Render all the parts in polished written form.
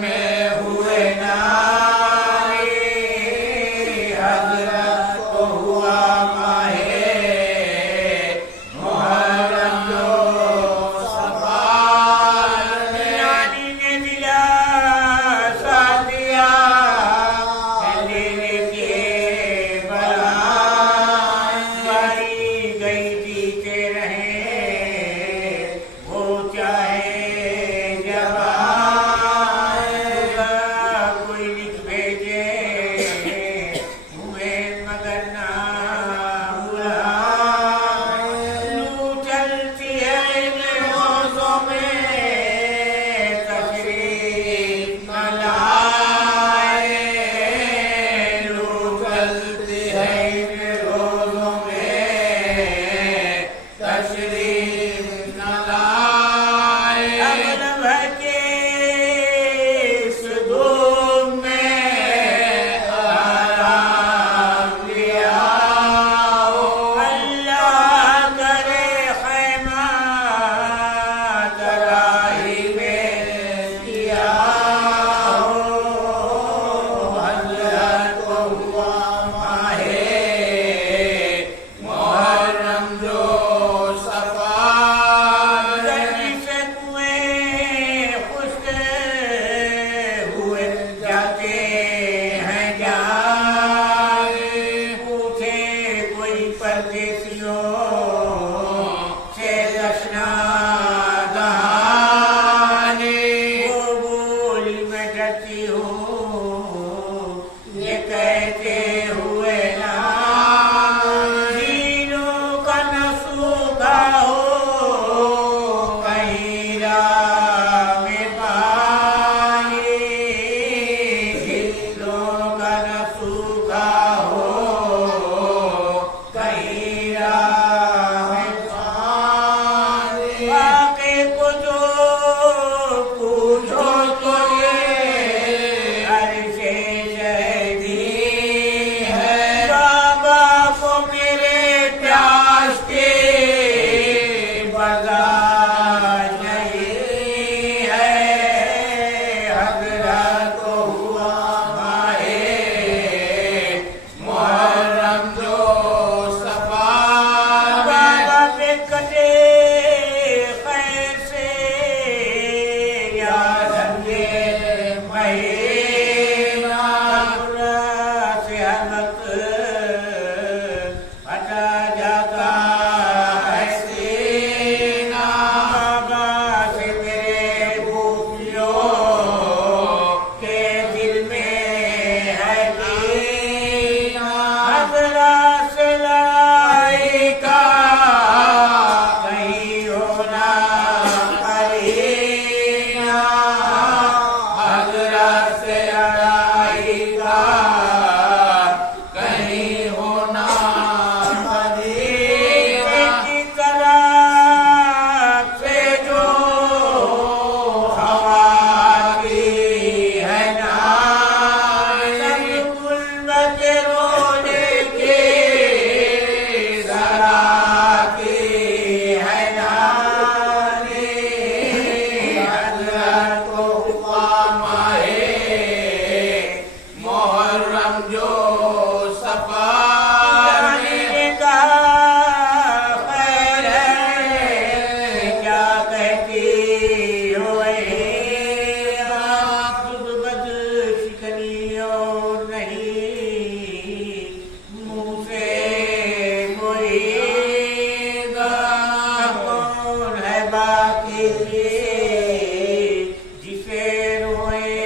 میں ہوئے ناری حضرت کو ہوا ماہے محرم جو صفار میں نانی نے دلاسا دیا لینے کے برائے بھائی گئی جیتے رہے وہ چاہے جوان کوئی لکھ بھیجے تمہیں مگر نہ بلائے لو چلتی ہے ان روزوں میں تشریف نہ لائے لو چلتی ہے ان روزوں میں تشریف نہ لائے اغلب ہے کہ اس دھوم میں آرام لیا ہو اللہ کرے خیمہ تراہی میں کیا ہو حضرت کو ہوا ماہے محرم جو صفار سے کنویں خشک ہوئے جاتے ہیں جائے پوچھے کوئی پردیسیوں سے دشنا دہانے وہ بولی میں ڈرتی ہوں یہ کہتے ہوئے نا جھیلوں کا نہ سوکھا ہو کہیں راہ میں پانی جھیلوں کا نہ سوکھا ہو کہیں راہ میں پانی واقعے کو جو پوچھو تو یہ عرش شہدی ہے بابا کو میرے پیاس کے برداشت نہیں ہے حضرت کو ہوا ماہے محرم جو صفار بابا پہ کٹے خیر سے یا رنگے مہینہ سے حمت ہٹا جاتا ہے سینہ بابا سے میرے بھوکیوں کے دل میں ہے کینہ حضرت سے لڑائی کا کہیں ہونا قرینہ حضرت سے لڑائی کا کہیں ہونا قرینہ کی طرف سے جو ہوا کی ہے نائی سب غلبت رونے کے ذرا کی ہے نائی حضرت کو ہوا ماہے محرم جو صفار نے کہا خیر ہے کیا کہتی ہو آپ بد شکنی اور نہیں منہ سے کوئی گا کون ہے باقی جسے روئے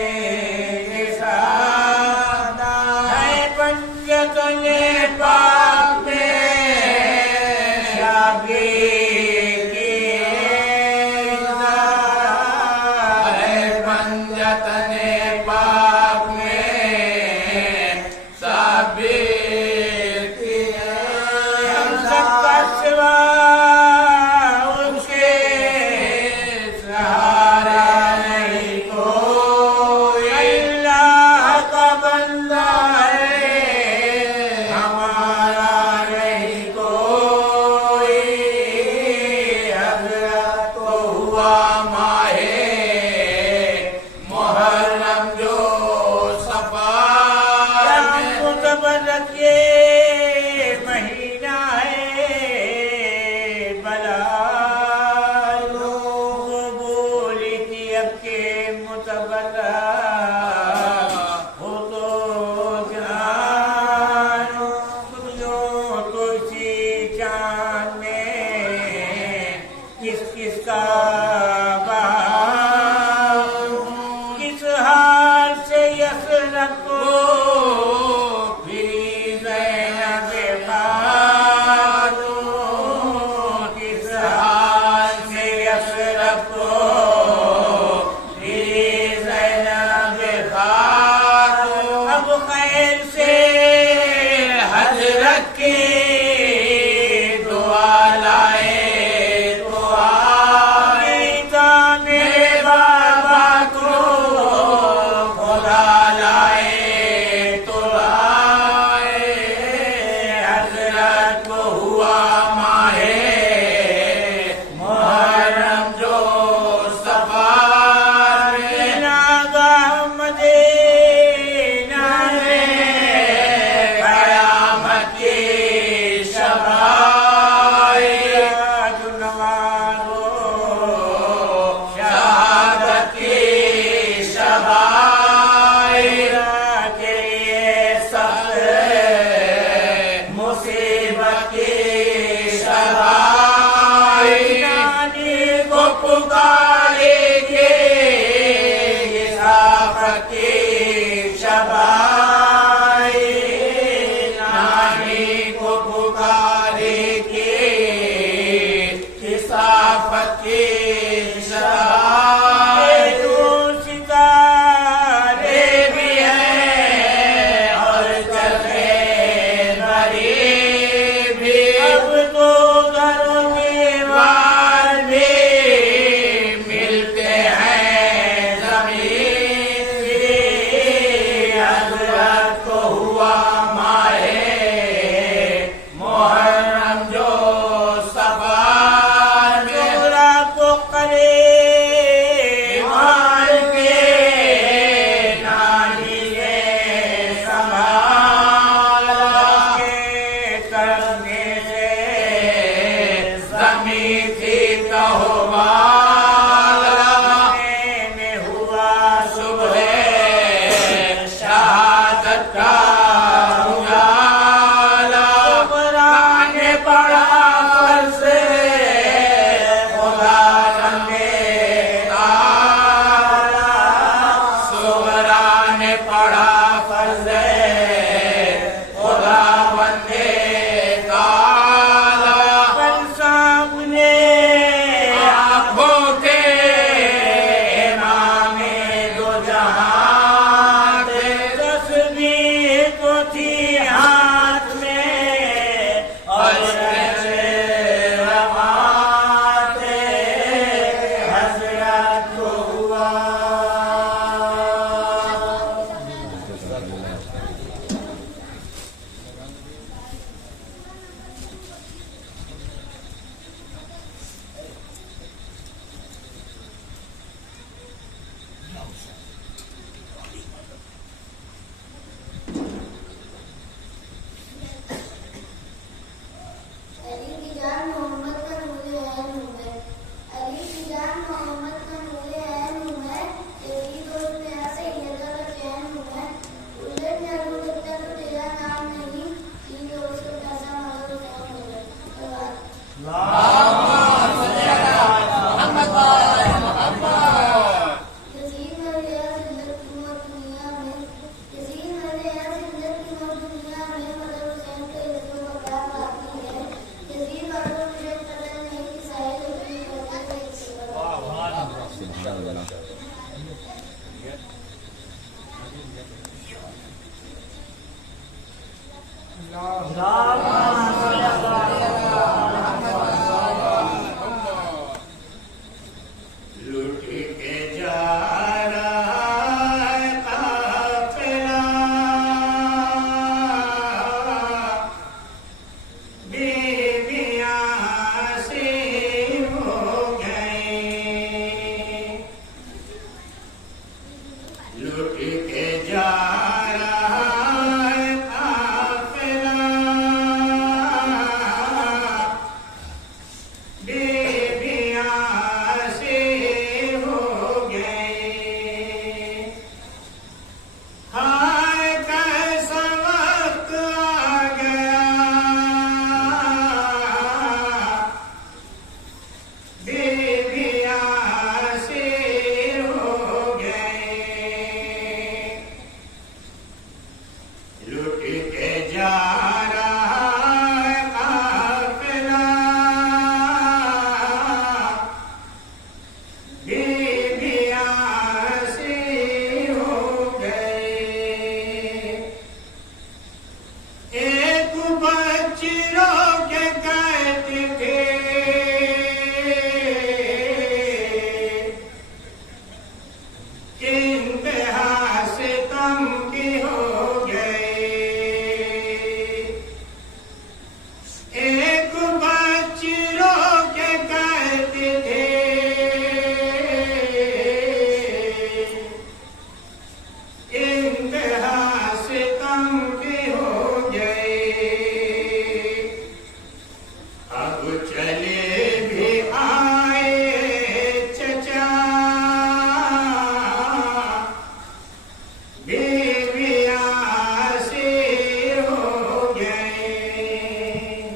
سادہ ہے پنجتن پاک میں شابی کی ہے پنجتن پاک میں شابی کی ہم سب کا سوا اس کے سہارا نہیں کوئی اللہ کا بندہ ہے خیر سے حضرت کی دعا لائے تو آئے جانے بابا کو خدا لائے تو آئے حضرت کو ہوا ماہ محرم جو سفار ناگاہ مدینہ میں قیامت کی شب آئی جو نوازو شہادت کی شب آئی کے لیے سخت مصیبت کی شب آئی نانی کو پکارے گے صافت کی شب آئی نانی کو پکارے گے صافت کی شب آئی دور ستارے بھی ہیں اور چلے بری بھی اب تو گھر دیوار بھی ملتے ہیں زمین بھی حضرت کو ہوا ماہ محرم جو سفار جورا کو قلے مان کے نانی نے سنبھالا کے کرنے سے زمین تھی کہوالا میں ہوا صبح شہادت کا اجالا قرآن پڑھا فرض خدا بندے تعالی سبحان پڑھا فرض خدا بندے تعالی کل سامنے آنکھوں کے امام دو جہاں تھے تسبیح تو تھی ہاتھ میں اور رواں تھے حضرت کو ہوا علی کی جان محمد کا نور عین ہے علی کی جان محمد کا نور عین ہے تیری تو میں سے لگا چین ہے الٹ نہ لگتا تو تیرا نام نہیں تین روز کا پیسہ مگر کون ہوگا یزید مرے یا زندت کی موت دنیا میں یزید مرے یا زندت کی موت دنیا میں مگر حسین کا عزت و بقا باقی ہے یزید والوں مجھے پتہ نہیں کہ سائے لوگی کرتا ہے لٹ کے جا رہا ہے قافلہ بیویاں حسین ہو گئیں لٹ کے جا رہا ہے قافلہ بیویاں حسین ہو گئیں ہائے کیسا وقت آ گیا بیویاں حسین ہو گئیں بیویاں اسیر ہو گئیں،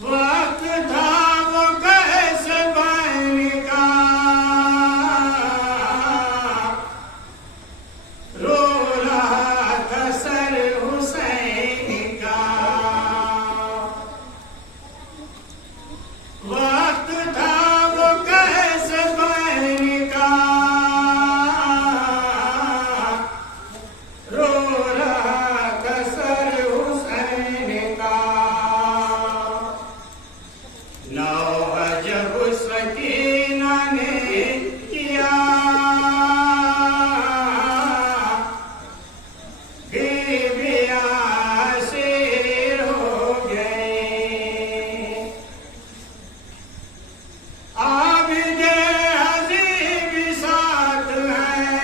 وقت تھا وہ قیس بن کا، رو رہا تھا سر حسین کا، وقت تھا وہ قیس بن کا، رو رہا تھا سر حسین کا، نوحہ جب سکینہ نے کیا، بیویاں اسیر ہو گئیں، عابد عظیم ساتھ ہیں،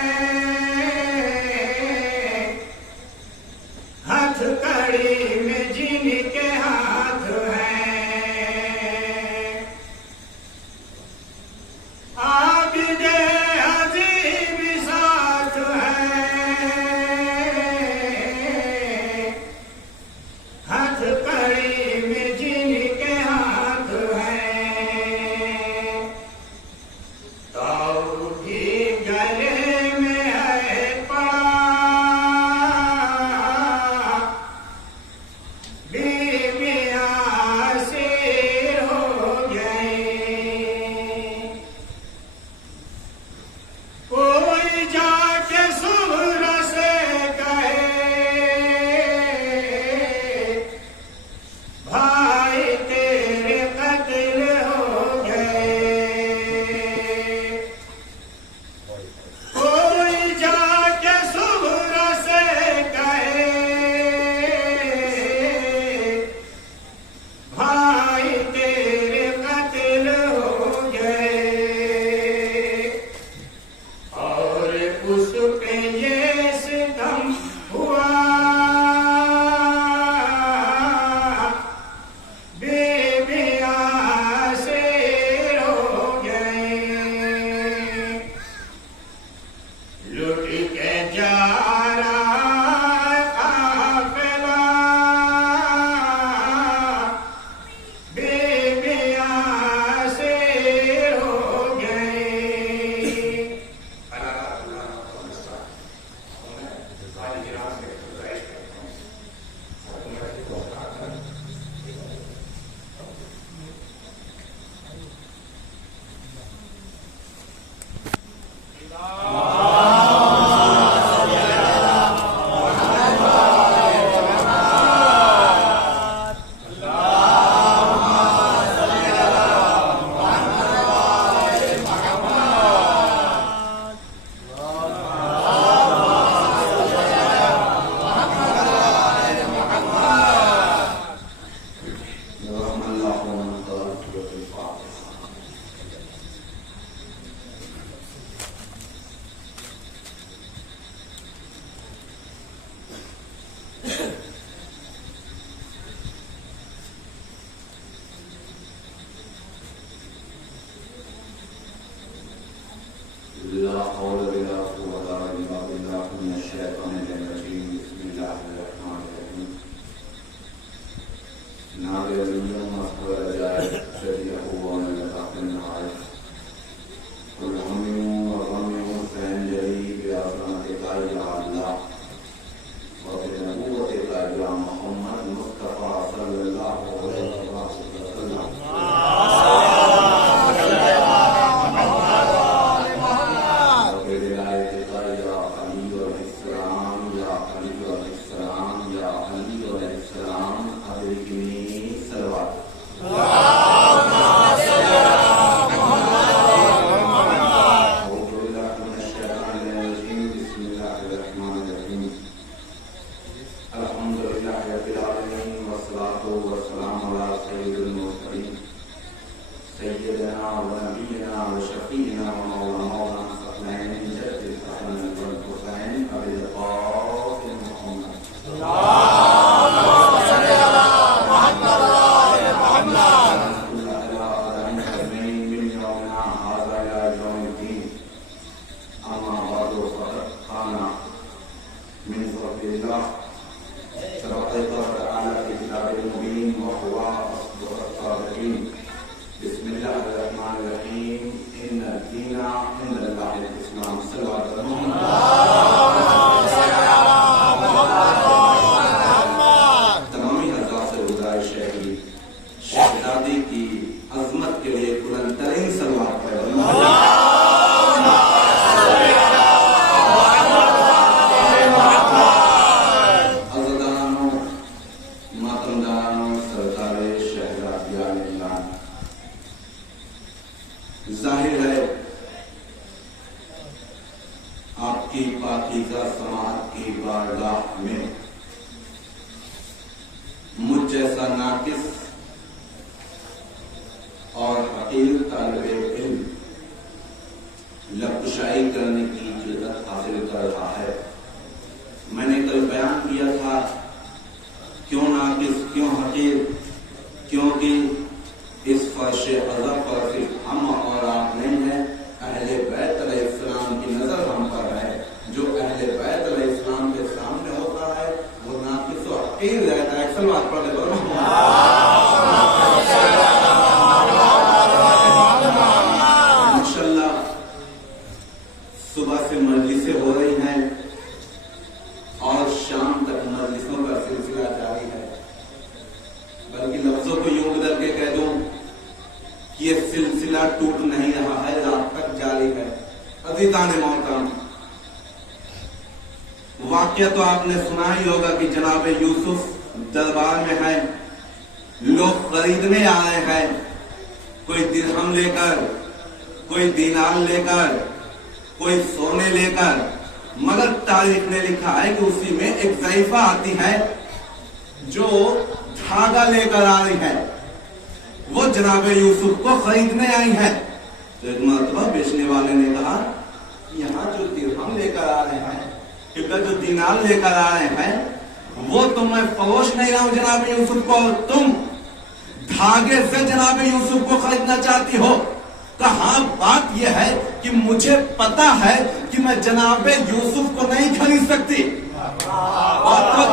ہتھ کڑی میں جن کے ہاتھ ہیں، عابد عظیم ساتھ ہیں، ہتھ کڑی میں جن کے ہاتھ ہیں، تاؤ بھی گلے میں ہے پڑا، بیویاں اسیر ہو گئیں، کوئی جا کے سہرا سے کہے، بھائی تیرے قتل ہو گئے، کوئی جا کے سہرا سے کہے، بھائی تیرے قتل ہو گئے، اور اس پہ یہ ستم ہوا، بیویاں اسیر ہو گئیں، لٹ کے جا رہا قافلہ، بیویاں اسیر ہو گئیں، لا حول ولا قوة إلا بالله من الشيطان الرجيم. بسم الله الرحمن الرحيم. نادر اليوم أخبر جائد شريعه ومن لتحقن عائد كل هم وغم فانجلي بأسنتك إلى الله وبنبوتك إلى محمد مصطفى صلى الله عليه وسلم. لله سبق الله تعالى في كتابه المبين وهو أصدق الصادقين بسم الله الرحمن الرحيم إن الدين عند الله الإسلام صلى الله عليه وسلم تمامی حضرات سے گزارش ہے کہ شہزادی کی عظمت کے لیے بلند ترین صلوات پڑھیں ظاہر ہے آپ کی پاکیزہ سماعت کی بارگاہ میں مجھ جیسا ناقص اور حقیر طالب علم لبکشائی کرنے کی جرأت حاصل کر رہا ہے. میں نے کل بیان کیا تھا کیوں ناقص کیوں حقیر، کیونکہ اس فرش عظم پر صرف ہم اور آپ نہیں ہیں، اہل بیت علیہ السلام کی نظر ہم پر ہے. جو اہل بیت علیہ السلام کے سامنے ہوتا ہے وہ ناقص و حقیر رہتا ہے. سلوات پڑھ لے بولو ماشاءاللہ. صبح سے مجلسیں ہو رہی ہیں اور شام تک مجلسوں کا سلسلہ جاری ہے. بلکہ لفظوں کو یوں بدل کے کہہ دوں کہ یہ سلسلہ ٹوٹ نہیں رہا ہے، رات تک جاری ہے. عزیزان محترم، واقعہ تو آپ نے سنا ہی ہوگا کہ جناب یوسف دربار میں ہیں، لوگ خریدنے آ رہے ہیں، کوئی درہم لے کر، کوئی دینار لے کر، کوئی سونے لے کر. مگر تاریخ نے لکھا ہے کہ اسی میں ایک ضعیفہ آتی ہے جو دھاگا لے کر آ رہی ہے. وہ جناب یوسف کو خریدنے آئی ہے. تو ایک مرتبہ بیچنے والے نے کہا یہاں جو درہم لے کر آ رہے ہیں، جو دینار لے کر آ رہے ہیں، وہ تو میں فروش نہیں رہا ہوں جناب یوسف کو، تم دھاگے سے جناب یوسف کو خریدنا چاہتی ہو. کہاں بات یہ ہے کہ مجھے پتا ہے کہ میں جناب یوسف کو نہیں خرید سکتی.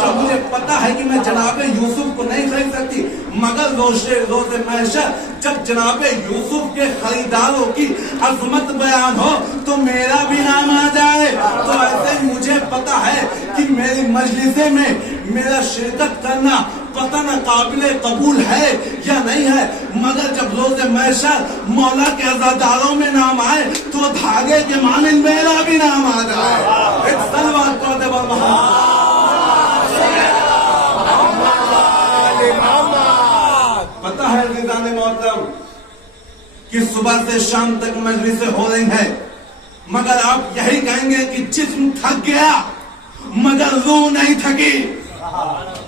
جو مجھے پتا ہے کہ میں جناب یوسف کو نہیں خرید سکتی، مگر روز محشر جب جناب یوسف کے خریداروں کی عظمت بیان ہو تو میرا بھی نام آ جائے. تو ایسے مجھے پتا ہے کہ میری مجلسے میں میرا شرکت کرنا پتہ نہ قابل قبول ہے یا نہیں ہے، مگر جب روز محشر مولا کے عزاداروں میں نام آئے تو دھاگے کے مانند میرا بھی نام آ جائے. ایک صلوات پڑھ دے پتہ ہے عزیزان محترم کہ صبح سے شام تک مجلسیں ہو رہی ہیں، مگر آپ یہی کہیں گے کہ جسم تھک گیا مگر روح نہیں تھکی.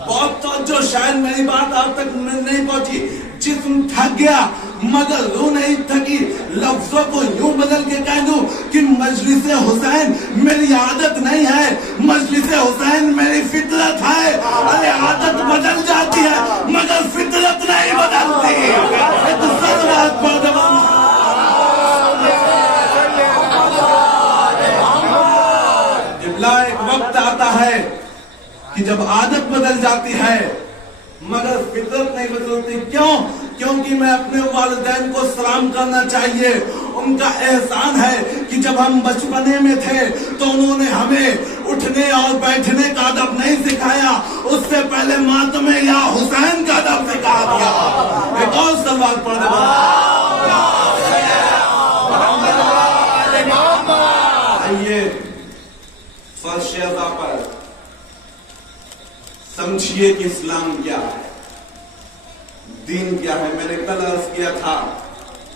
بہت توجہ، شاید میری بات آپ تک نہیں پہنچی. جسم تھک گیا مگر روح نہیں تھکی. لفظوں کو یوں بدل کے کہہ دوں کہ مجلس حسین میری عادت نہیں ہے، مجلس حسین میری فطرت ہے. ارے عادت بدل جاتی ہے مگر فطرت نہیں بدلتی. ایک وقت آتا ہے کہ جب عادت بدل جاتی ہے مگر فطرت نہیں بدلتی. کیوں؟ کیونکہ میں اپنے والدین کو سلام کرنا چاہیے. ان کا احسان ہے کہ جب ہم بچپنے میں تھے تو انہوں نے ہمیں اٹھنے اور بیٹھنے کا ادب نہیں سکھایا، اس سے پہلے ماتم یا حسین کا ادب سکھا دیا. ایک اور سوال پڑھ دے. آئیے فرش عزا پر سمجھیے کہ اسلام کیا ہے، دین کیا ہے. میں نے کل عرض کیا تھا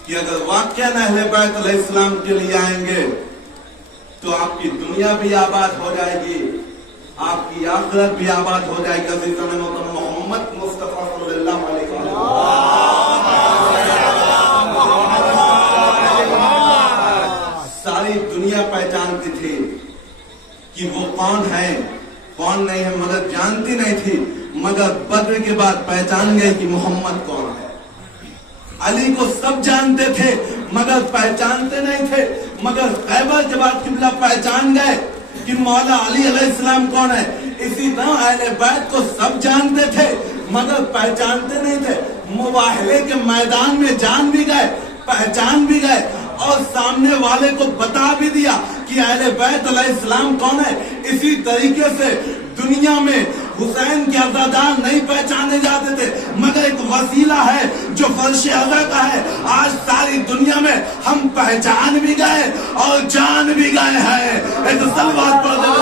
کہ اگر واقعہ اہل بیت علیہ السلام کے لیے آئیں گے تو آپ کی دنیا بھی آباد ہو جائے گی، آپ کی آخرت بھی آباد ہو جائے گی. عزیزان محترم، محمد مصطفیٰ صلی اللہ علیہ وسلم ساری دنیا پہچانتی تھی کہ وہ کون ہے، کون نہیں ہے، مگر جانتی نہیں تھی. مگر بدر کے بعد پہچان گئے کہ محمد کون ہے. علی کو سب جانتے تھے مگر پہچانتے نہیں تھے، مگر خیبر جب قبلہ پہچان گئے کہ مولا علی علیہ السلام کون ہے. اسی طرح اہل بیت کو سب جانتے تھے مگر پہچانتے نہیں تھے. مباہلے کے میدان میں جان بھی گئے, پہچان بھی گئے, اور سامنے والے کو بتا بھی دیا کہ اہل بیت علیہ السلام کون ہے. اسی طریقے سے دنیا میں حسین کے عزادار نہیں پہچانے جاتے تھے مگر ایک وسیلہ ہے جو فرش ازا کا ہے. آج ساری دنیا میں ہم پہچان بھی گئے اور جان بھی گئے ہیں. ایک صلوات پڑھ دو.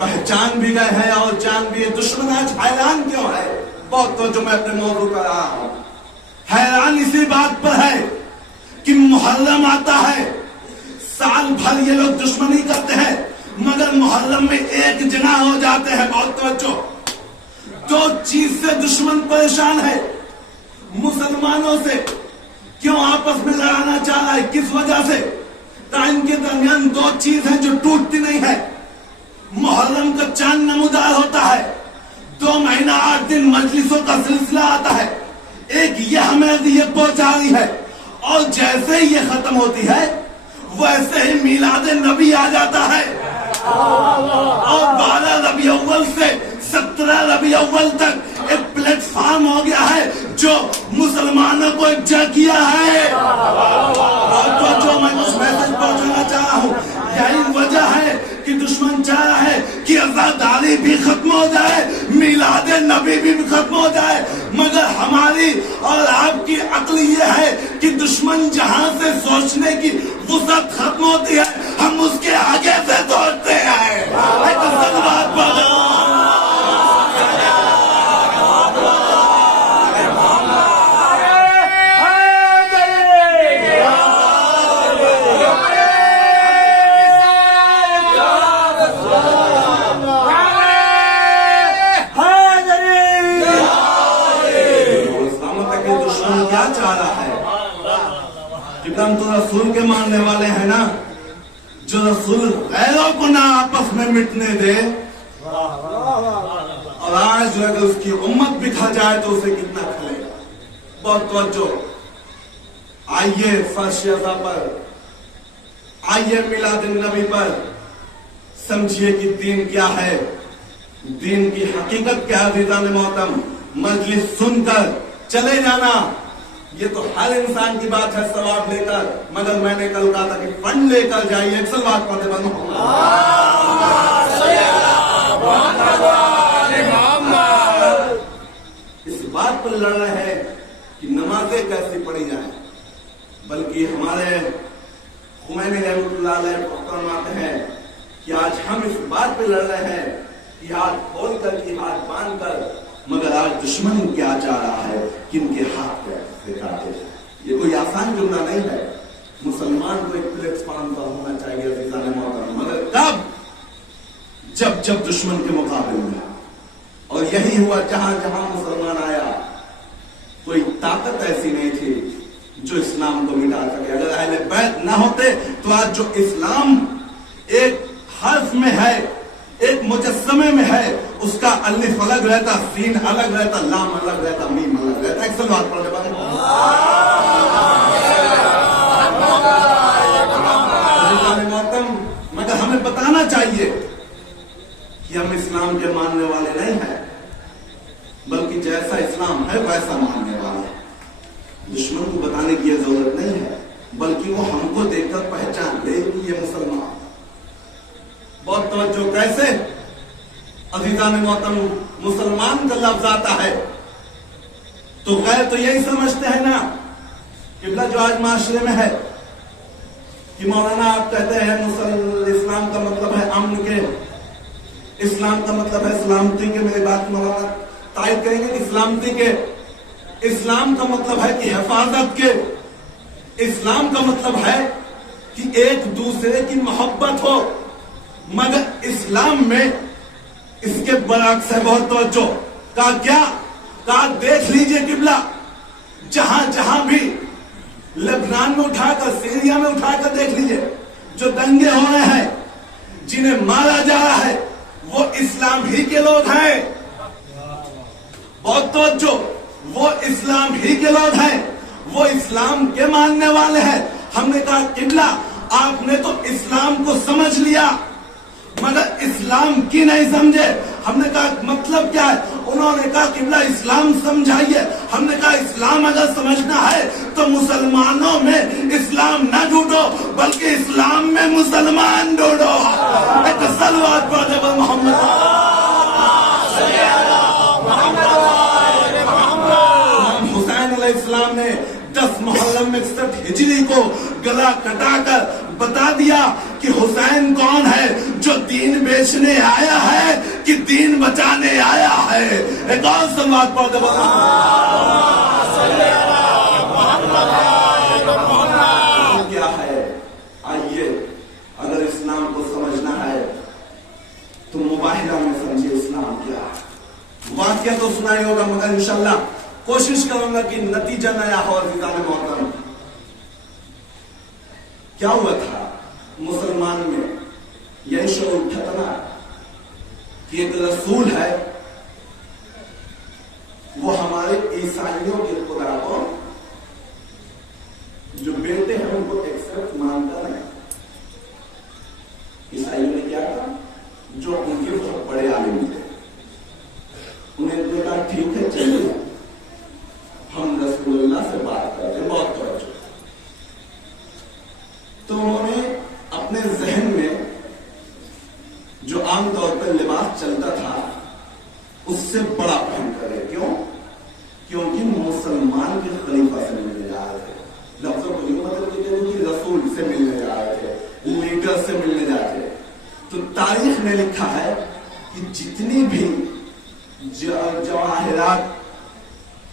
پہچان بھی گئے ہیں اور جان بھی ہے. دشمن آج حیران کیوں ہے؟ بہت تو جو میں اپنے موضوع کا رہا ہوں, حیران اسی بات پر ہے کہ محرم آتا ہے, سال بھر یہ لوگ دشمنی کرتے ہیں مگر محرم میں ایک جنا ہو جاتے ہیں. بہت توجہ, دو چیز سے دشمن پریشان ہے مسلمانوں سے. کیوں آپس میں لڑانا چاہ رہا ہے, کس وجہ سے؟ ان کے درمیان دو چیز ہیں جو ٹوٹتی نہیں ہے. محرم کا چاند نمودار ہوتا ہے, 2 مہینہ 8 دن مجلسوں کا سلسلہ آتا ہے. ایک یہ ہمیں اذیت پہنچا رہی ہے اور جیسے ہی یہ ختم ہوتی ہے ویسے ہی میلاد نبی آ جاتا ہے. اور 12 ربیع اول سے 17 ربیع اول تک ایک پلیٹ فارم ہو گیا ہے جو مسلمانوں کو اکٹھا کیا ہے. اور تو جو میں کچھ میسج پہنچانا چاہ رہا ہوں, یہی وجہ ہے کہ دشمن چاہ رہا ہے کہ عزاداری بھی ختم ہو جائے, میلاد نبی بھی ختم ہو جائے. مگر ہماری اور آپ کی عقل یہ ہے کہ دشمن جہاں سے سوچنے کی وسعت ختم ہوتی ہے ہم اس کے آگے سے دوڑتے ہیں. ایک صلوات پڑھ دو. ہم تو رسول کے ماننے والے ہیں نا, جو رسول غیروں کو نہ آپس میں مٹنے دے, اور آج جو اگر اس کی امت بھی کھا جائے تو اسے کتنا کھلے گا. بہت توجہ, آئیے فرش ازا پر, آئیے میلاد النبی پر, سمجھیے کہ دین کیا ہے, دین کی حقیقت کیا ہے. عزیزان محترم, مجلس سن کر چلے جانا یہ تو ہر انسان کی بات ہے ثواب لے کر, مگر میں نے کل کہا تھا کہ فنڈ لے کر جائیے. ایک صلوات پڑھتے بندو. اس بات پر لڑ رہے ہیں کہ نمازیں کیسی پڑھی جائیں, بلکہ ہمارے خمینی رحمۃ اللہ علیہ فرماتے ہیں کہ آج ہم اس بات پہ لڑ رہے ہیں کہ ہاتھ کھول کر کہ ہاتھ باندھ کر, مگر آج دشمن کیا چاہ رہا ہے کہ ان کے ہاتھ پہ کاٹے. یہ کوئی آسان جملہ نہیں ہے. مسلمان کو ایک پلیٹ فارم پر ہونا چاہیے عزیزان محترم, مگر کب؟ جب دشمن کے مقابلے میں. اور یہی ہوا جہاں جہاں مسلمان آیا, کوئی طاقت ایسی نہیں تھی جو اسلام کو مٹا سکے. اگر اہل بیت نہ ہوتے تو آج جو اسلام ایک حرف میں ہے, ایک مجسمے میں ہے, اس کا الف الگ رہتا, سین الگ رہتا, لام الگ رہتا, میم الگ رہتا. ایک صلوات پڑھنے والے. مگر ہمیں بتانا چاہیے کہ ہم اسلام کے ماننے والے نہیں ہیں, بلکہ جیسا اسلام ہے ویسا ماننے والے. دشمن کو بتانے کی یہ ضرورت نہیں ہے, بلکہ وہ ہم کو دیکھ کر پہچان لے کہ یہ مسلمان. بہت توجہ, کیسے؟ عزیزان محترم, مسلمان کا لفظ آتا ہے تو غیر تو یہی سمجھتے ہیں نا قبلہ جو آج معاشرے میں ہے کہ مولانا آپ کہتے ہیں اسلام کا مطلب ہے امن کے, اسلام کا مطلب ہے سلامتی کے. میری بات مولانا تائید کریں گے کہ سلامتی کے, اسلام کا مطلب ہے کہ حفاظت کے, اسلام کا مطلب ہے کہ ایک دوسرے کی محبت ہو. مگر اسلام میں اس کے برعکس ہے. بہت توجہ, کہا کیا؟ کہا دیکھ لیجئے قبلہ, جہاں جہاں بھی لبنان میں اٹھا کر, سیریا میں اٹھا کر دیکھ لیجئے, جو دنگے ہو رہے ہیں, جنہیں مارا جا رہا ہے, وہ اسلام ہی کے لوگ ہیں. بہت توجہ, وہ اسلام ہی کے لوگ ہیں. وہ اسلام کے ماننے والے ہیں. ہم نے کہا قبلہ آپ نے تو اسلام کو سمجھ لیا مگر اسلام کی نہیں سمجھے. ہم نے کہا مطلب کیا ہے؟ انہوں نے کہا قبلہ اسلام سمجھائیے. ہم نے کہا اسلام اگر سمجھنا ہے تو مسلمانوں میں اسلام نہ ڈھونڈو بلکہ اسلام میں مسلمان ڈھونڈو. ایک صلوات پڑھے محمد. حسین علیہ السلام نے 10 محرم 61 ہجری کو گلا کٹا کر بتا دیا کہ حسین کون ہے، جو دین بیچنے آیا ہے کہ دین بچانے آیا ہے. ایک اور صلوات پڑھ دو. کیا ہے؟ آئیے اگر اسلام کو سمجھنا ہے تو مباحثہ میں سمجھے اسلام کیا ہے. واقعہ تو سنا ہی ہوگا مگر انشاءاللہ کوشش کروں گا کہ نتیجہ نیا ہو. عزیزان محترم، کیا ہوا تھا مسلمان میں؟ یہ شعور اٹھا تھا نا کہ ایک رسول ہے وہ ہمارے عیسائیوں کے خدا کو جو بیٹے ہیں ان کو ایکسپٹ مانتا نہیں. عیسائیوں نے کیا کہا؟ جو ان کے بہت بڑے عالم تھے انہیں کہا ٹھیک ہے چلیے ہم رسول اللہ سے بات کرتے ہیں. بہت توجہ. تو انہوں نے اپنے ذہن میں جو عام طور پر لباس چلتا تھا اس سے بڑا پہن کرے. کیوں؟ کیونکہ مسلمان کے خلیفہ سے ملنے جا رہے تھے. لفظوں کو یہ مطلب کہ رسول سے ملنے جا رہے تھے، لیڈر سے ملنے جا رہے تھے. تو تاریخ میں لکھا ہے کہ جتنی بھی جواہرات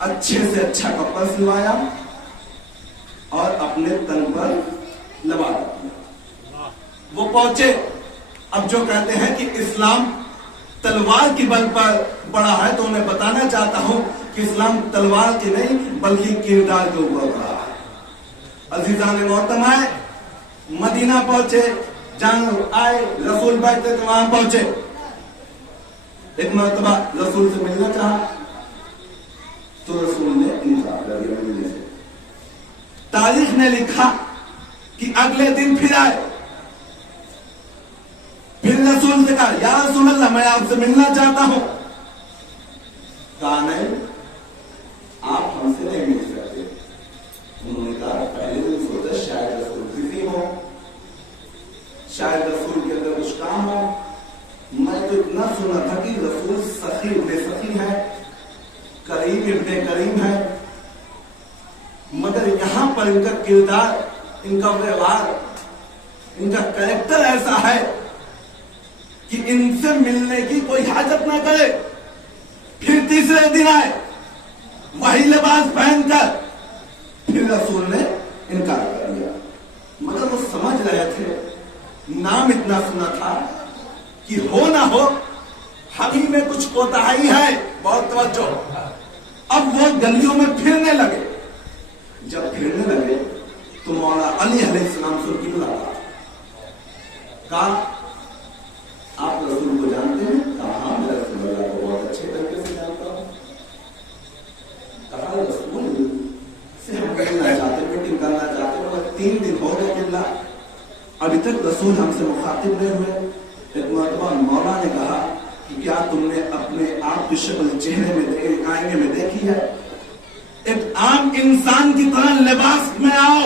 اچھے سے اچھا کپڑا سلوایا اور اپنے تن پر لبا دیا. وہ پہنچے. اب جو کہتے ہیں کہ اسلام تلوار کی بل پر بڑا ہے تو انہیں بتانا چاہتا ہوں کہ اسلام تلوار کی نہیں بلکہ کردار کے اوپر بڑا ہے. عزیزان محترم آئے مدینہ پہنچے، جان آئے رسول بیٹھتے تھے وہاں پہنچے. ایک مرتبہ رسول سے ملنا چاہا تو رسول نے انکار کر دیا ملنے سے. تاریخ نے لکھا کہ اگلے دن پھر آئے. پھر رسول سے کہا یا رسول اللہ میں آپ سے ملنا چاہتا ہوں. کہا نہیں آپ ہم سے نہیں مل سکتے. انہوں نے کہا پہلے دن سوچا شاید رسول بزی ہو، شاید رسول کے اندر کچھ کام ہو. میں تو اتنا سنا تھا کہ رسول سخی ابن سخی ہے، کریم ابن کریم ہے، مگر یہاں پر ان کا کردار، ان کا ویوہار، ان کا کریکٹر ایسا ہے کہ ان سے ملنے کی کوئی حاجت نہ کرے. پھر تیسرے دن آئے وہی لباس پہن کر. پھر رسول نے انکار کر دیا. مگر وہ سمجھ رہے تھے، نام اتنا سنا تھا کہ ہو نہ ہو ہم ہی میں کچھ کوتاہی ہے. بہت توجہ. اب وہ گلیوں میں پھرنے لگے. جب پھرنے لگے تو مولا علی علیہ السلام سے کی بلا کہا آپ رسول کو جانتے ہیں؟ کہا ہاں میں رسول اللہ کو بہت اچھے طریقے سے جانتا ہوں. کہا رسول سے ہم ملنا چاہتے، میٹنگ کرنا چاہتے ہیں. 3 دن ہو گئے قبلہ ابھی تک رسول ہم سے مخاطب نہیں ہوئے. ایک مرتبہ مولا نے کہا کہ کیا تم نے اپنے آپ کی شکل چہرے میں آئینے میں دیکھی ہے؟ ایک عام انسان کی طرح لباس میں آؤ.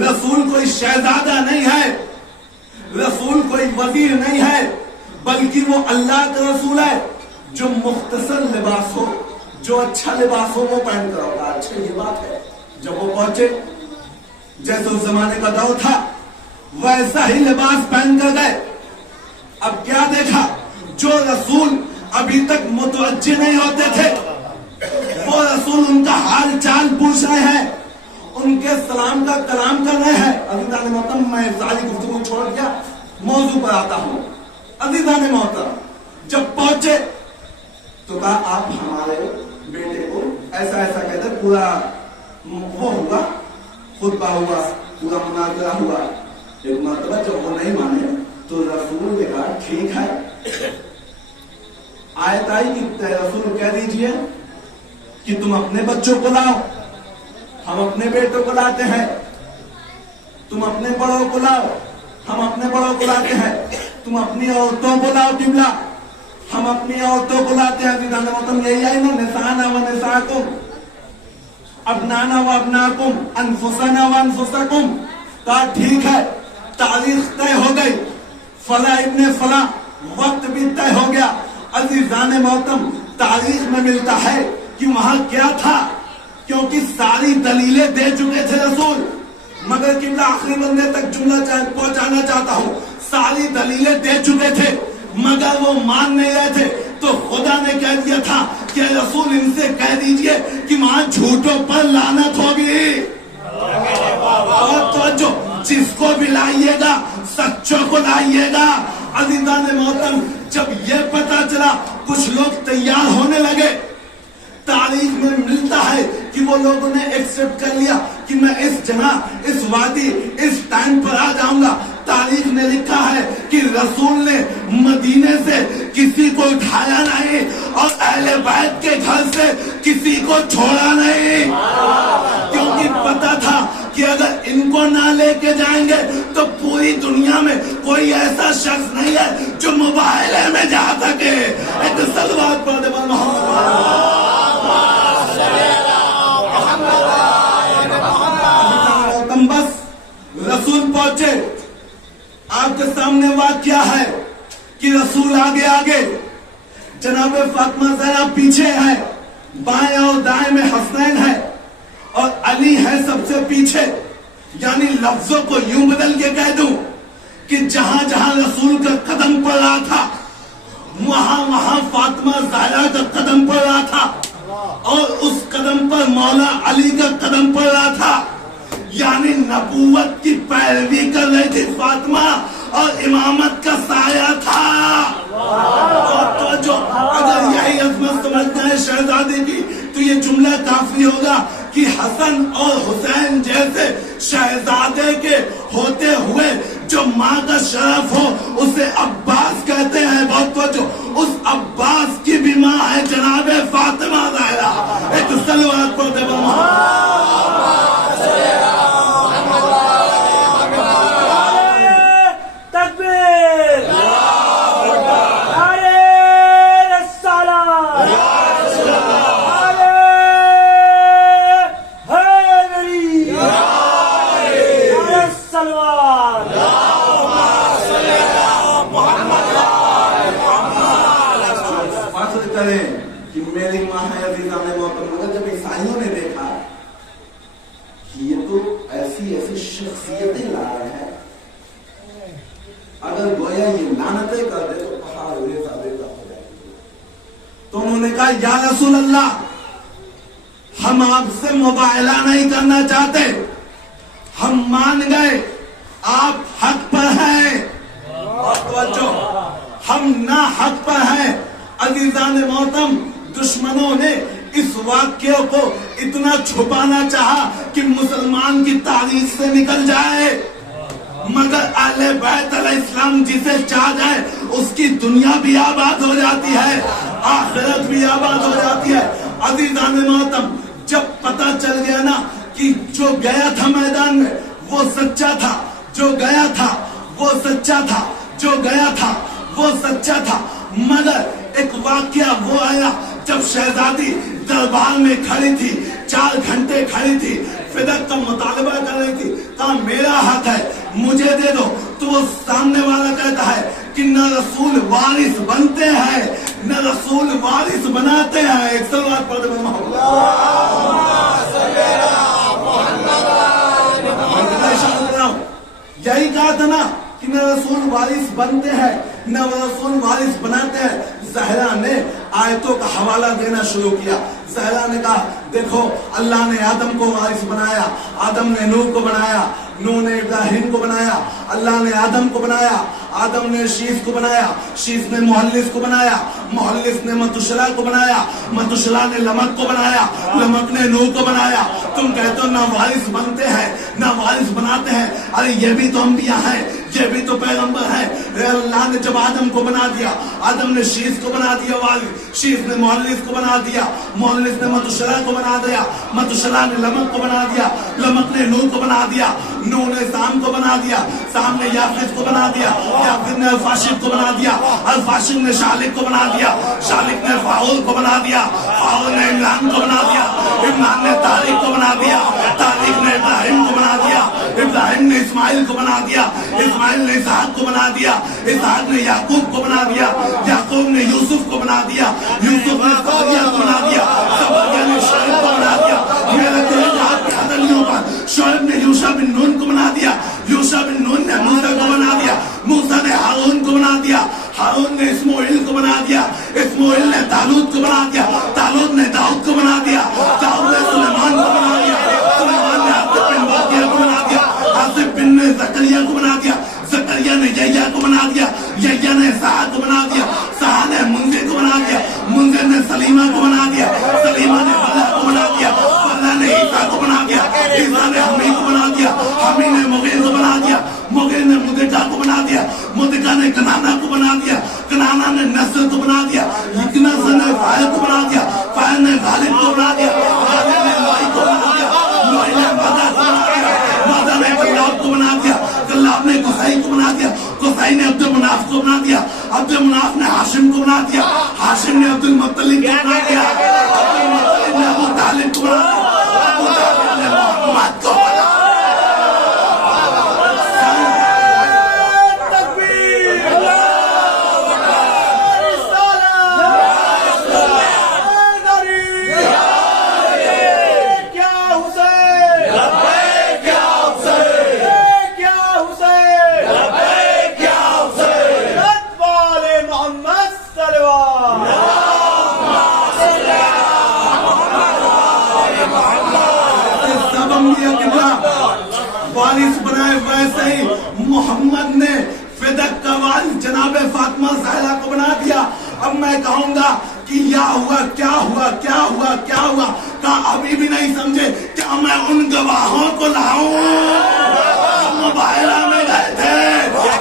رسول کوئی شہزادہ نہیں ہے، رسول کوئی وزیر نہیں ہے، بلکہ وہ اللہ کا رسول ہے. جو مختصر لباس ہو، جو اچھا لباس ہو وہ پہن کر ہوگا. اچھا یہ بات ہے. جب وہ پہنچے جیسے اس زمانے کا دور تھا ویسا ہی لباس پہن کر گئے. اب کیا دیکھا؟ جو رسول ابھی تک متوجہ نہیں ہوتے تھے وہ رسول ان کا حال چال پوچھ رہے ہیں، ان کے سلام کا کلام کر رہے ہیں. عزیزان محترم میں ساری گفتگو چھوڑ دیا، موضوع پر آتا ہوں. عزیزان محترم جب پہنچے تو کہا آپ ہمارے بیٹے کو ایسا ایسا کہتے. پورا وہ ہوا، خطبہ ہوا، پورا مناظرہ ہوا. ایک مرتبہ جب وہ نہیں مانے تو رسول نے کہا ٹھیک ہے. آیت آئی کہ رسول کہہ دیجئے کہ تم اپنے بچوں کو لاؤ. ہم اپنے بیٹوں کو لاتے ہیں، تم اپنے بڑوں کو لاؤ، ہم اپنے بڑوں کو لاتے ہیں، تم اپنی عورتوں کو لاؤ قبلہ، ہم اپنی عورتوں کو لاتے ہیں۔ عزیزان محترم یہی آئی نا، نسانا و نساکم، ابنانا و ابناکم، انفسنا و انفسکم۔ کہا ٹھیک ہے، تاریخ طے ہو گئی، فلاں ابن فلاں، وقت بھی طے ہو گیا۔ عزیزان محترم تاریخ میں ملتا ہے کہ وہاں کیا تھا، کیونکہ ساری دلیلیں دے چکے تھے رسول، مگر قبلہ آخری بندے تک جملہ پہنچانا چاہتا ہوں، ساری دلیلیں دے چکے تھے مگر وہ مان نہیں رہے تھے، تو خدا نے کہہ دیا تھا کہ رسول ان سے کہہ دیجئے کہ وہاں جھوٹوں پر لعنت ہوگی۔ اور توجہ، جس کو بھی لائیے گا سچوں کو لائیے گا۔ عزیزان محترم جب یہ پتا چلا کچھ لوگ تیار ہونے لگے، تاریخ میں ملتا ہے کہ وہ لوگوں نے ایکسپٹ کر لیا کہ میں اس جگہ، اس وادی، اس ٹائم پر آ جاؤں گا۔ تاریخ نے لکھا ہے کہ رسول نے مدینے سے کسی کو اٹھایا نہیں اور اہل بیت کے گھر سے کسی کو چھوڑا نہیں، کیونکہ پتا تھا کہ اگر ان کو نہ لے کے جائیں گے تو پوری دنیا میں کوئی ایسا شخص نہیں ہے جو مباہلے میں جا سکے۔ ایک صلوات پڑھ دے محمد۔ بس رسول پہنچے، آپ کے سامنے واقعہ ہے کہ رسول آگے آگے، جناب فاطمہ زہرا پیچھے ہے، بائیں اور دائیں میں حسنین ہے اور علی ہے سب سے پیچھے۔ یعنی لفظوں کو یوں بدل کے کہہ دوں کہ جہاں جہاں رسول کا قدم پڑ رہا تھا وہاں وہاں فاطمہ زہرا کا قدم پڑ رہا تھا، اور اس قدم پر مولا علی کا قدم پڑ رہا تھا۔ یعنی نبوت کی پیروی کر رہی تھی فاطمہ اور امامت کا سایہ تھا۔ اور تو جو اگر یہی عظمت سمجھنا ہے شہزادے کی تو یہ جملہ کافی ہوگا کہ حسن اور حسین جیسے شہزادے کے ہوتے ہوئے جو ماں کا شرف ہو اسے عباس کہتے ہیں۔ بہت توجہ، اس عباس کی بھی ماں ہے جناب فاطمہ زہرا۔ ایک صلوات پڑھتے کہ میری ماں ہے عزیزان محترم۔ مگر جب عیسائیوں نے دیکھا کہ یہ تو ایسی ایسی شخصیتیں لا رہے ہیں، اگر گویا یہ لعنتیں کر دے تو پہاڑ ریزہ ریزہ ہو جائے گی، تو انہوں نے کہا یا رسول اللہ ہم آپ سے مباہلہ نہیں کرنا چاہتے، ہم مان گئے آپ حق پر ہیں، اور توجہ ہم نہ حق پر ہیں۔ عزیزان محترم دشمنوں نے اس واقعے کو اتنا چھپانا چاہا کہ مسلمان کی تاریخ سے نکل جائے، مگر اہل بیت علیہ السلام جسے چاہ جائے اس کی دنیا بھی آباد ہو جاتی ہے، آخرت بھی آباد ہو جاتی ہے۔ عزیزان محترم جب پتہ چل گیا نا کہ جو گیا تھا میدان میں وہ سچا تھا، جو گیا تھا وہ سچا تھا، جو گیا تھا وہ سچا تھا، مگر ایک واقعہ وہ آیا جب شہزادی دربار میں کھڑی تھی، 4 گھنٹے کھڑی تھی، فدق کا مطالبہ کر رہی تھی، کہا میرا حق ہے مجھے دے دو، تو وہ سامنے والا کہتا ہے کہ نہ رسول وارث بنتے ہیں نہ رسول وارث بناتے ہیں۔ ایک صلوات پڑھ دے محمد۔ یہی کہا تھا نا کہ نہ رسول وارث بنتے ہیں نہ رسول وارث بناتے ہیں۔ زہرا نے آیتوں کا حوالہ دینا شروع کیا۔ زہرا نے کہا دیکھو اللہ نے آدم کو وارث بنایا، آدم نے نوح کو بنایا، نوح نے ابراہیم کو بنایا، اللہ نے آدم کو بنایا، آدم نے شیس کو بنایا، شیس نے محلس کو بنایا، محلس نے متشلا کو بنایا، متشلا نے لمک کو بنایا، لمک نے نوح کو بنایا۔ تم کہتے ہو نہ وارث بنتے ہیں نہ وارث بناتے ہیں، ارے یہ بھی تو انبیاء ہیں، یہ بھی تو پیغمبر ہیں۔ اللہ نے جب آدم کو بنا دیا، آدم نے شیس کو بنا دیا وارث، شیس نے محلس کو بنا دیا، محلس نے متشلا کو بنا دیا، متشلا نے لمک کو بنا دیا، لمک نے نوح کو بنا دیا، نوح نے سام کو بنا دیا، سام نے یافت کو بنا دیا، یافت نے الفاشق کو بنا دیا، الفاشق نے شالک کو بنا دیا، شالک نے فاؤل کو بنا دیا، فاؤل نے عمران کو بنا دیا، عمران نے طارق کو بنا دیا، طارق نے ابراہیم کو بنا دیا، ابراہیم نے اسماعیل کو بنا دیا، اسماعیل نے اسحاق کو بنا دیا، اسحاق نے یعقوب کو بنا دیا، یعقوب نے یوسف کو بنا دیا، یوسف نے زکریا کو بنا دیا، زکریا نے شعیب کو بنا دیا، میرے دل آپ کے حد نہیں ہوگا، شعیب نے یوشع بن نون کو بنا دیا، یوشع بن نون نے موسیٰ کو بنا دیا، موسیٰ نے ہارون کو بنا دیا، ہارون نے اسماعیل کو بنا دیا، اسماعیل نے طالوت کو بنا دیا، طالوت نے داؤد کو بنا دیا، داؤد نے سلیمان کو بنا دیا، سلیمان نے آصف بن بارکیہ کو بنا دیا، آصف بن نے زکریا کو بنا دیا، زکریا نے یحییٰ کو بنا دیا، یحییٰ نے اسحاق کو بنا دیا، اسحاق نے منذر کو بنا دیا، منذر نے سلیمہ کو بنا دیا، سلیمہ نے بلہ کو بنا دیا، بلہ نے عیسیٰ کو بنا دیا، عیسیٰ نے حمید کو بنا دیا، حمید نے مغیر کو بنا دیا، مغیر نے مدکہ کو بنا دیا، مدکہ نے کنانہ کو بنا دیا، کنانہ نے نصر کو بنا دیا، نصر نے فائل کو بنا دیا، فائل نے غالب کو بنا دیا، غالب نے لوئی کو بنا دیا، لوئی نے مدہ کو بنا دیا، مدہ نے کلاب کو بنا دیا، کلاب نے قصی کو بنا دیا، قصی نے عبد المناف کو بنا دیا، عبد المناف نے ہاشم کو بنا دیا، ہاشم نے عبد المطلب کو بنا دیا، عبد المطلب نے ابو طالب کو بنا دیا، ابو طالب نے محمد کو بنا دیا۔ وارث بنائے ویسے ہی محمد نے فدق کا وارث جناب فاطمہ زہرا کو بنا دیا۔ اب میں کہوں گا کہ یا ہوا کیا ہوا کیا ہوا کیا ہوا، کہا ابھی بھی نہیں سمجھے، کیا میں ان گواہوں کو لاؤں؟ مباہرہ میں گئے تھے،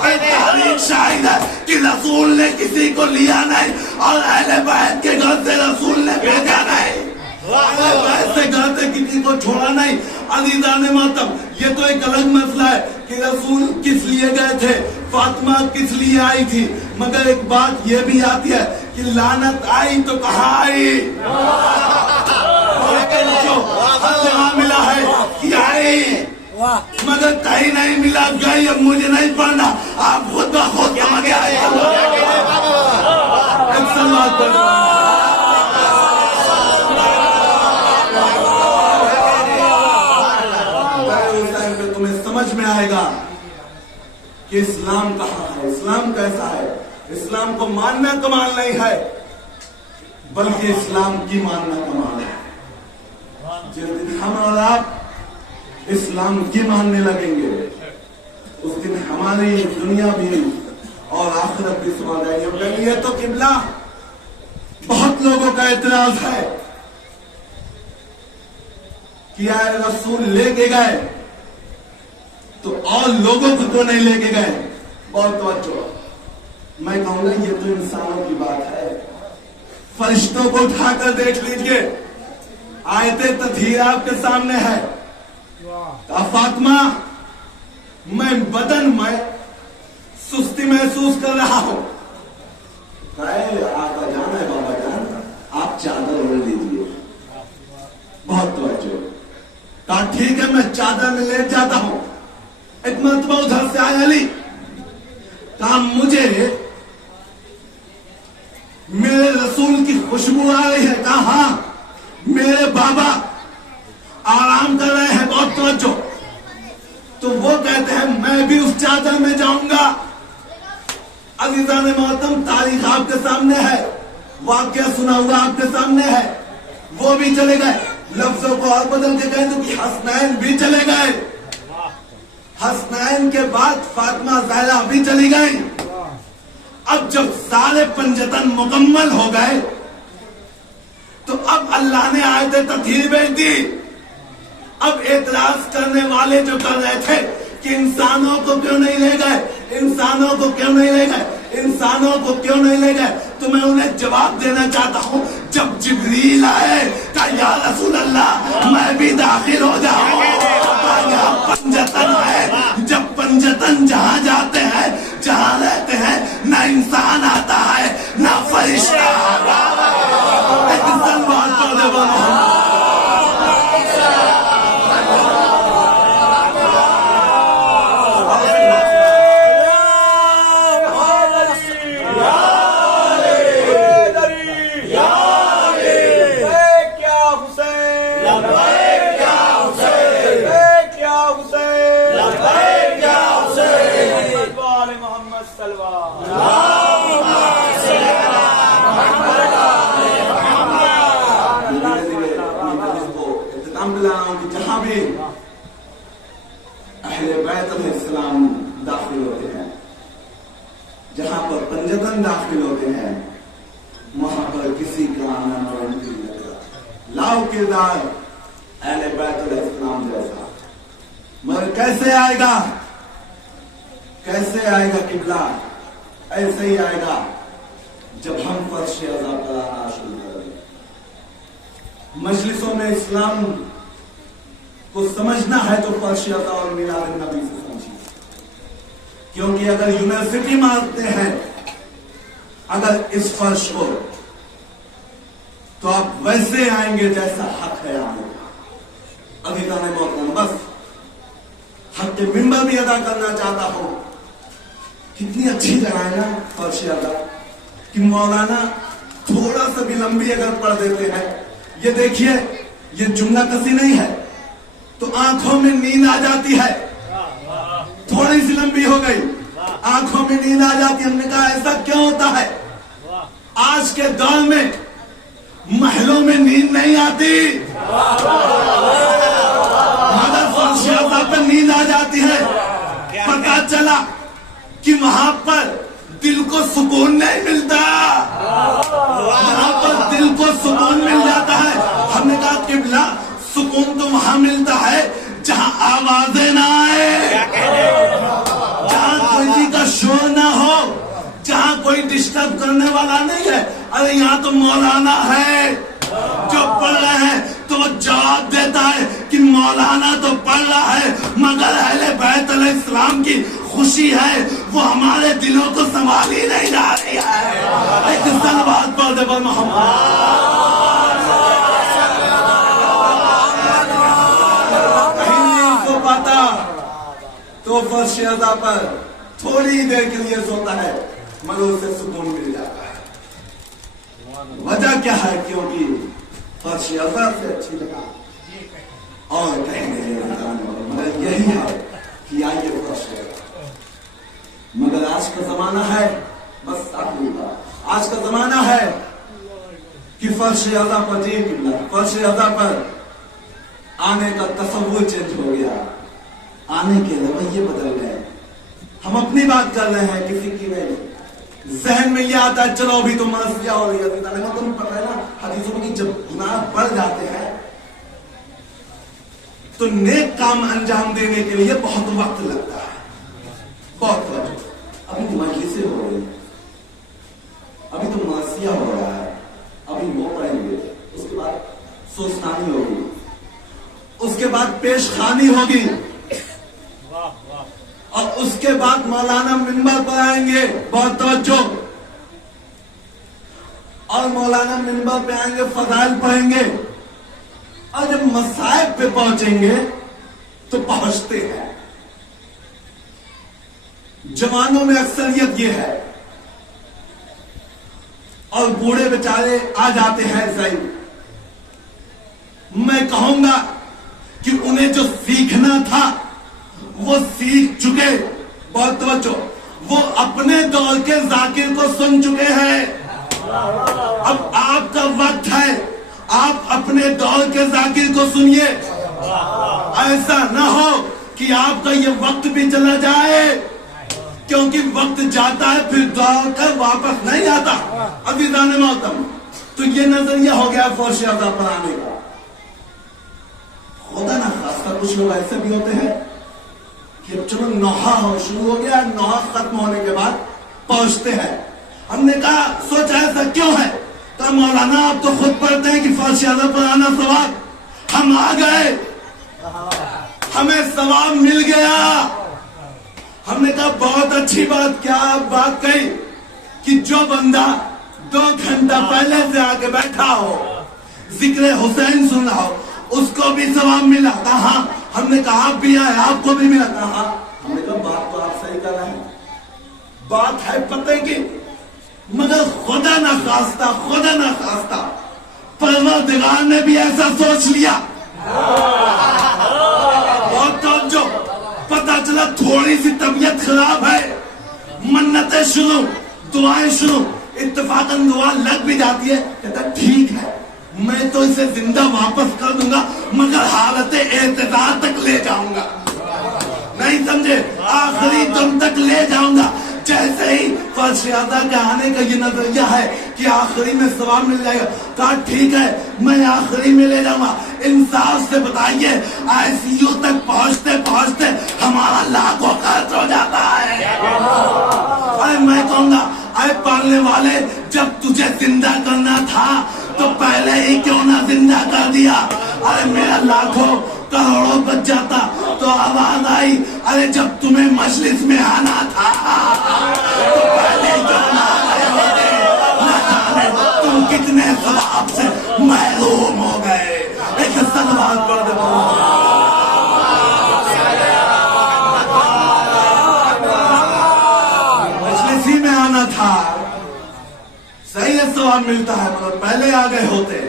تاریخ شاہد ہے کہ رسول نے کسی کو لیا نہیں اور اہل بیت کے گھر سے رسول نے بھیجا نہیں، ایسے گھر سے کسی کو چھوڑا نہیں۔ عزیزان محترم، یہ تو ایک الگ مسئلہ ہے کہ رسول کس لیے گئے تھے، فاطمہ کس لیے آئی تھی، مگر ایک بات یہ بھی آتی ہے کہ لعنت آئی تو کہاں آئی؟ جو جہاں ملا ہے کہ آئی، مگر کہیں نہیں ملا گئی، اب مجھے نہیں پڑھنا، آپ خود بخود سمجھ آئے۔ ایک سلوات پڑھیں۔ سمجھ میں آئے گا کہ اسلام کہاں ہے، اسلام کیسا ہے۔ اسلام کو ماننا کمال نہیں ہے بلکہ اسلام کی ماننا کمال ہے۔ جس دن ہم اور آپ اسلام کی ماننے لگیں گے اس دن ہماری دنیا بھی اور آخرت بھی سنبھل جائے گی۔ یہ تو قبلہ بہت لوگوں کا اعتراض ہے کہ اے رسول لے کے گئے تو اور لوگوں کو تو نہیں لے کے گئے۔ بہت توجہ، میں کہوں گا یہ تو انسانوں کی بات ہے، فرشتوں کو اٹھا کر دیکھ لیجئے، آیت تطہیر آپ کے سامنے ہے۔ فاطمہ میں بدن میں سستی محسوس کر رہا ہوں، آقا جان ہے بابا جان آپ چادر اوڑھ لیجئے۔ بہت توجہ، کہا ٹھیک ہے میں چادر میں لیٹ جاتا ہوں۔ ایک مرتبہ ادھر سے آیا علی، کہا مجھے میرے رسول کی خوشبو آ رہی ہے، کہا ہاں میرے بابا آرام کر رہے ہیں۔ بہت توجہ، تو وہ کہتے ہیں میں بھی اس چادر میں جاؤں گا۔ عزیزان محترم، تاریخ آپ کے سامنے ہے، واقعہ سنا ہوا آپ کے سامنے ہے۔ وہ بھی چلے گئے، لفظوں کو اور بدل کے کہہ دو کہ حسنین بھی چلے گئے، حسنین کے بعد فاطمہ زہرا بھی چلی گئی۔ اب جب سال پنجتن مکمل ہو گئے تو اب اللہ نے آیت تطہیر بھیج دی. اب اعتراض کرنے والے جو کر رہے تھے کہ انسانوں کو کیوں نہیں لے گئے, انسانوں کو کیوں نہیں لے گئے, انسانوں کو کیوں نہیں لے گئے, تو میں انہیں جواب دینا چاہتا ہوں. جب جبریل آئے کہا یا رسول اللہ میں بھی داخل ہو جاؤں. یہاں پنجتن ہے, جب پنجتن جہاں جاتے ہیں جہاں رہتے ہیں نہ انسان آتا ہے نہ فرشتہ آتا ہے. ایک سلوات پڑھ دے بولو. جہاں بھی اہل بیت علیہ السلام داخل ہوتے ہیں, جہاں پر پنجتن داخل ہوتے ہیں, وہاں پر کسی کا آنا نہ نہیں لگا. لاؤ کردار اہل بیت علیہ السلام جیسا, مگر کیسے آئے گا, کیسے آئے گا قبلہ؟ ایسے ہی آئے گا جب ہم فرش ازا پر آنا شروع کریں. مجلسوں میں اسلام کو سمجھنا ہے تو فرش ازا اور میلاد النبی سے سمجھیے, کیونکہ اگر یونیورسٹی مانتے ہیں اگر اس فرش کو, تو آپ ویسے آئیں گے جیسا حق ہے آنے کا. ابھی تو میں محترم بس حق کے منبر بھی ادا کرنا چاہتا ہوں. کتنی اچھی جگہ ہے نا فرش ازا کہ مولانا تھوڑا سا بھی لمبی اگر پڑھ دیتے ہیں, یہ دیکھیے یہ جملہ کسی نہیں ہے تو آنکھوں میں نیند آ جاتی ہے. تھوڑی سی لمبی ہو گئی آنکھوں میں نیند آ جاتی. ہم نے کہا ایسا کیوں ہوتا ہے؟ آج کے دور میں محلوں میں نیند نہیں آتی مگر فرش ازا پر نیند آ جاتی ہے. پتہ چلا کہ وہاں پر دل کو سکون نہیں ملتا, وہاں پر دل کو سکون مل جاتا ہے. ہم نے کہا قبلہ سکون تو وہاں ملتا ہے جہاں آوازیں نہ آئے, جہاں کوئی کا شور نہ ہو, جہاں کوئی ڈسٹرب کرنے والا نہیں ہے. ارے یہاں تو مولانا ہے جو پڑھ رہے ہیں تو وہ جواب دیتا ہے کہ مولانا تو پڑھ رہا ہے مگر اہل بیت علیہ السلام کی خوشی ہے وہ ہمارے دلوں کو سنبھال ہی نہیں جا رہی ہے. ایک صلوات پڑھ دے پر محمد. تو فرش ازا پر تھوڑی دیر کے لیے سوتا ہے مگر اسے سکون مل جاتا ہے. وجہ کیا ہے؟ کیونکہ فرش ازا سے اچھی جگہ اور کہیں نہیں, مگر یہی ہے کہ آئیے فرش ازا. مگر آج کا زمانہ ہے, بس آج کا زمانہ ہے کہ فرش ازا پر جی قبلہ فرش ازا پر آنے کا تصور چینج ہو گیا, آنے کے رویے بدل گئے. ہم اپنی بات کر رہے ہیں کسی کی نہیں. ذہن میں یہ آتا ہے چلو ابھی تو مرضیہ ہو رہی ہے. تمہیں پتہ ہے نا حدیثوں میں جب گناہ بڑھ جاتے ہیں تو نیک کام انجام دینے کے لیے بہت وقت لگتا ہے, بہت وقت. ابھی تو مجلسیں ہو رہی ہیں, ابھی تو مرضیہ ہو رہا ہے, ابھی وہ پڑھیں گے, اس کے بعد سوستانی ہوگی, اس کے بعد پیش خانی ہوگی, اور اس کے بعد مولانا منبر پر آئیں گے. بہت توجہ, اور مولانا منبر پہ آئیں گے فضائل پڑھیں گے, اور جب مصائب پہ پہنچیں گے تو پہنچتے ہیں. جوانوں میں اکثریت یہ ہے اور بوڑھے بیچارے آ جاتے ہیں ضعیف. میں کہوں گا کہ انہیں جو سیکھنا تھا وہ سیکھ چکے. بہت توجہ, وہ اپنے دور کے ذاکر کو سن چکے ہیں. اب آپ کا وقت ہے, آپ اپنے دور کے ذاکر کو سنیے. ایسا نہ ہو کہ آپ کا یہ وقت بھی چلا جائے کیونکہ وقت جاتا ہے پھر دوڑ کر واپس نہیں آتا. عزیزان محترم، تو یہ نظریہ ہو گیا فرش ادا پڑھانے کا. خدا نہ خاصہ کچھ لوگ ایسے بھی ہوتے ہیں کہ چلو نوحہ شروع ہو گیا، نوحہ ختم ہونے کے بعد پہنچتے ہیں. ہم نے کہا سوچا ایسا کیوں ہے؟ تو مولانا آپ تو خود پڑھتے ہیں کہ فرش ادا پڑھانا ثواب. ہم آ گئے، ہمیں ثواب مل گیا. ہم نے کہا بہت اچھی بات. کیا بات کہی؟ کہ جو بندہ 2 گھنٹہ پہلے سے آ کے بیٹھا ہو، ذکر حسین سنا ہو، اس کو بھی ثواب ملا. کہاں؟ ہم نے کہا آپ بھی آئے، آپ کو بھی ملا. کہاں؟ ہم نے کہا بات تو آپ صحیح کر رہے ہیں، بات ہے پتہ کی، مگر خدا نہ خواستہ پروردگار نے بھی ایسا سوچ لیا. بہت توجہ. پتہ چلا تھوڑی سی طبیعت خراب ہے، منتیں شروع، دعائیں شروع. اتفاقاً دعا لگ بھی جاتی ہے. کہتا ٹھیک ہے، میں تو اسے زندہ واپس کر دوں گا، مگر حالت اعتدال تک لے جاؤں گا. نہیں سمجھے؟ آخری دم تک لے جاؤں گا. جیسے ہی فرش ادا کے آنے کا یہ نظریہ ہے کہ آخری میں ثواب مل جائے گا، کہا ٹھیک ہے میں آخری میں لے جاؤں گا. انصاف سے بتائیے ICU تک پہنچتے ہمارا لاکھوں خرچ ہو جاتا ہے. ارے میں کہوں گا اے پالنے والے، جب تجھے زندہ کرنا تھا تو پہلے ہی کیوں نہ زندہ کر دیا؟ ارے میرا لاکھوں کروڑوں بچ جاتا. تو آواز آئی ارے جب تمہیں مجلس میں آنا تھا تو پہلے کیوں نہ آئے ہوتے؟ نہ جانے تم کتنے ثواب سے محروم ہو گئے. ایک سلوات پڑھ دے. مجلس ہی میں آنا تھا، صحیح ہے ثواب ملتا ہے، مگر پہلے آ گئے ہوتے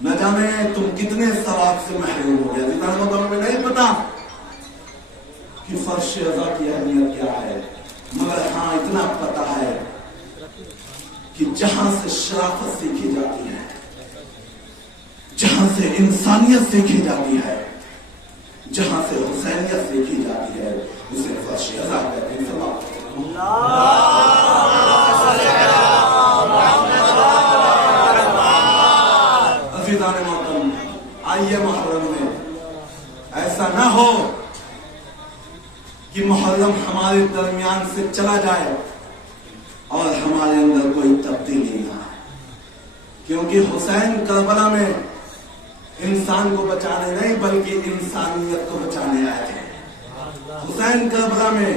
نہ جانے تم کتنے ثواب سے محروم ہو گئے. تمہیں نہیں پتا کہ فرش ادا کی اہمیت کیا ہے، مگر ہاں اتنا پتا ہے کہ جہاں سے شرافت سیکھی جاتی ہے، جہاں سے انسانیت سیکھی جاتی ہے، جہاں سے حسینیت سیکھی جاتی ہے، اسے فرش ادا کہتے ہیں. عزیزان محترم، آئیے محرم میں ایسا نہ ہو کہ محرم ہمارے درمیان سے چلا جائے اور ہمارے اندر کوئی تبدیلی نہ آئے. کیونکہ حسین کربلا میں انسان کو بچانے نہیں بلکہ انسانیت کو بچانے آئے تھے. حسین کربلا میں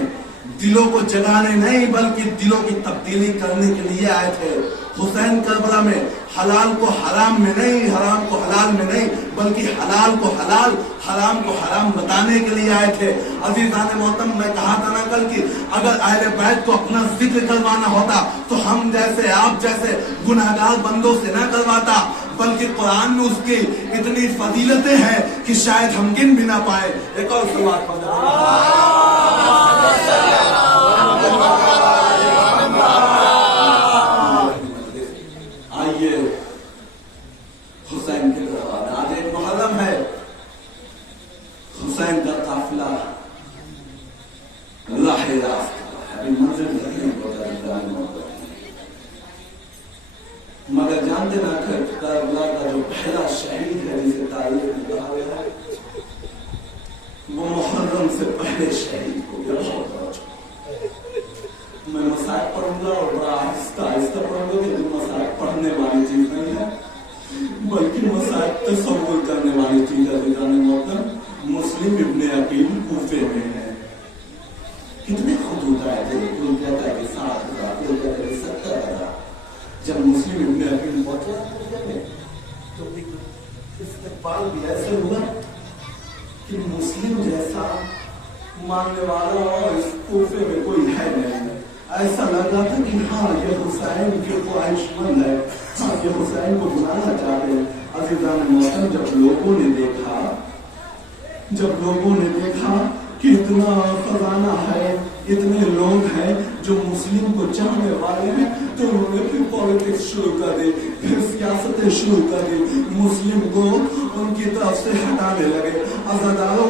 دلوں کو جگانے نہیں بلکہ دلوں کی تبدیلی کرنے کے لیے آئے تھے. حسین کربلا میں حلال کو حرام میں نہیں، حرام کو حلال میں نہیں بلکہ حلال کو حلال، حرام کو حرام بتانے کے لیے آئے تھے. عزیزان محترم، میں کہا تھا نا کل کی اگر اہل بیت کو اپنا ذکر کروانا ہوتا تو ہم جیسے آپ جیسے گناہگار بندوں سے نہ کرواتا، بلکہ قرآن میں اس کی اتنی فضیلتیں ہیں کہ شاید ہم گن بھی نہ پائے. ایک اور سوال آئیے حسین کے دربار. آج ایک محرم ہے، حسین کا قافلہ راہ راست ابھی منزل نہیں پہنچا. مگر جانتے نہ کربلا کا جو پہلا شہید ہے جسے تاریخ میں کہا گیا ہے وہ محرم سے پہلے شہید ہو گیا. میں مسائل پڑھوں گا اور بڑا آہستہ آہستہ پڑھوں گا کہ مسائل پڑھنے والی چیز نہیں ہے بلکہ مسائل تصور کرنے والی چیز ہے. مسلم ابن عقیل کوفے میں ہے. کتنے خطوط آئے تھے؟ کوئی کہتا ہے کہ 7,000، کوئی کہتا ہے کہ 70,000. جب مسلم ابن عقیل پہنچا تو استقبال بھی ایسے ہوا کہ مسلم جیسا ماننے والا اور اس کوفے میں کوئی ہے نہیں. ایسا لگ رہا تھا کہ ہاں یہ حسین کی خواہش مند ہے، ہاں یہ حسین کو بلانا چاہتے ہیں. عزیزان محترم، جب لوگوں نے دیکھا کہ اتنا خزانہ ہے، اتنے لوگ ہیں جو مسلم کو چاہنے والے ہیں، تو انہوں نے پھر پالیٹکس شروع کر دی، پھر سیاستیں شروع کر دی، مسلم کو ان کی طرف سے ہٹانے لگے. عزاداروں،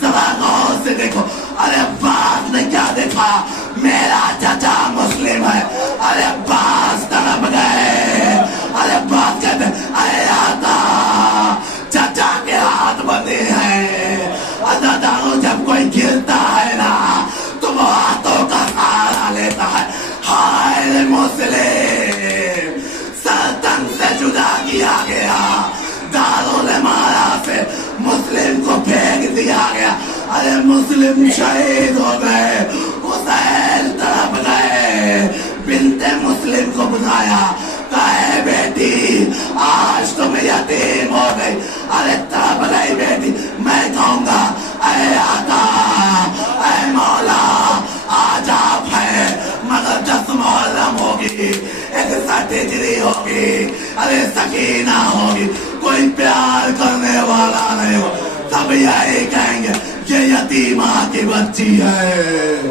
ذرا غور سے دیکھو ارے عباس نے کیا دیکھا میرا چچا مسلم ہے ارے عباس طرف گئے ارے عباس کہتے اے آقا چچا کے ہاتھ بندے ہیں دادانو جب کوئی گرتا ہے نا تو وہ ہاتھوں کا سہارا لیتا ہے ہائے مسلم سلطن سے جدا کیا گیا دارالمارا سے مسلم کو پھینک دیا گیا ارے مسلم شہید ہو گئے حسین طرف گئے بنت مسلم کو بلایا کہے بیٹی آج تم یتیم ہو گئی ارے طرف گئی بیٹی میں کہوں گا اے آقا اے مولا آج آپ ہے مگر 10 محرم ہوگی 61 ہجری ہوگی ارے سکینہ ہوگی کوئی پیار کرنے والا نہیں ہو تب یہی کہیں گے یہ یتیمہ کی بچی ہے